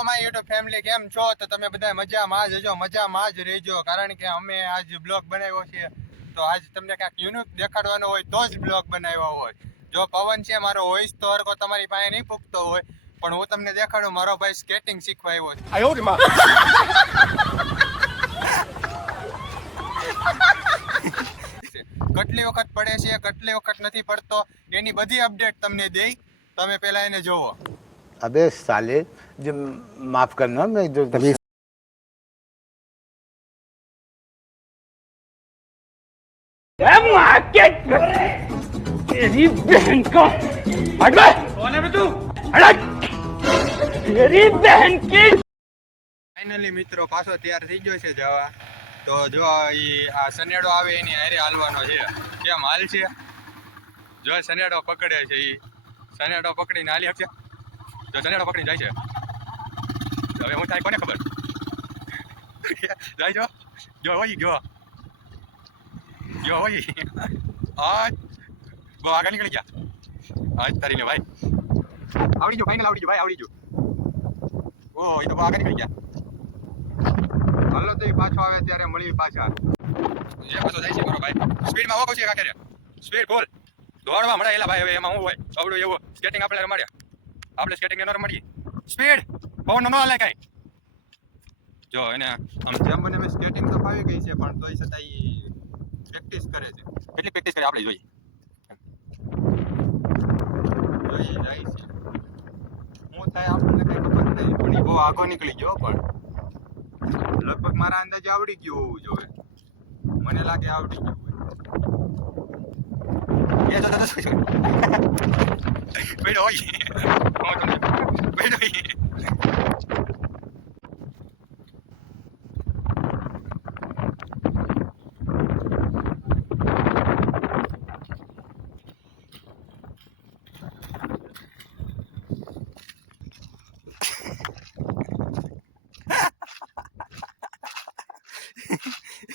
Hello my YouTube family કેમ છો તો તમે બધા મજામાં જ હજો મજામાં જ રહેજો. કારણ કે અમે આજ બ્લોગ બનાવ્યો છે તો આજ તમને કાંઈક યુનિક દેખાડવાનો હોય તો જ બ્લોગ બનાવ્યો હોય. જો પવન છે મારો વોઇસ તો હરકો તમારી પાસે નહીં પૂગતો હોય પણ હું તમને દેખાડું મારો ભાઈ સ્કેટિંગ શીખવા આવ્યો છે. કેટલી વખત પડે છે કેટલી વખત નથી પડતો એની બધી અપડેટ તમને દઈ. તમે પહેલાં એને જોવો. अबे साले जो माफ करना मैं जो तभी तेरी बहन का हट बे कौन है बे तू हट तेरी बहन की ફાઇનલી મિત્રો પાછો તૈયાર થઈ ગયો છે જવા તો જો ઈ આ સનેડો આવે એની હારે હાલવાનો છે કેમ હાલ છે જો સનેડો પકડે છે ઈ સનેડો પકડીને હાલી શકશે જો સનેડો પકડી જાય છે. હવે હું થાય કોને ખબર? જાય જો જો હોય ગયો. ગયો હોય. આ બહુ આગળ નીકળી ગયા. આજ તારીને ભાઈ. આવડી જો ફાઇનલ આવડી જો ભાઈ આવડી જો ઓ એ તો બહુ આગળ નીકળી ગયા. હલો તો પાછો આવે ત્યારે મળી પાછા. એ બધો જાય છે મારો ભાઈ. સ્પીડમાં ઓકો છે કાકે સ્પીડ બોલ. દોડવા મળે એલા ભાઈ હવે એમાં હું હોય? અવડું એવું. સ્કેટિંગ આપણે રમાડ્યા આપણે સ્કેટિંગ ન મળીએ. સ્પીડ પવન ન હાલે કાંઈ. જો, એને આમ જેમ બને સ્કેટિંગ તો ફાવી ગઈ છે, પણ તોય છતાં પ્રેક્ટિસ કરે છે. કેટલી પ્રેક્ટિસ કરે આપણે? જોઈએ. જોઈએ હું થાય આપણને પણ બહુ આગો નીકળી ગયો, પણ લગભગ મારા અંદાજે આવડી ગયું હોવું જોઈએ. મને લાગે આવડી ગયું હોય એ તો તો શું બેડો હોય બેડો હોય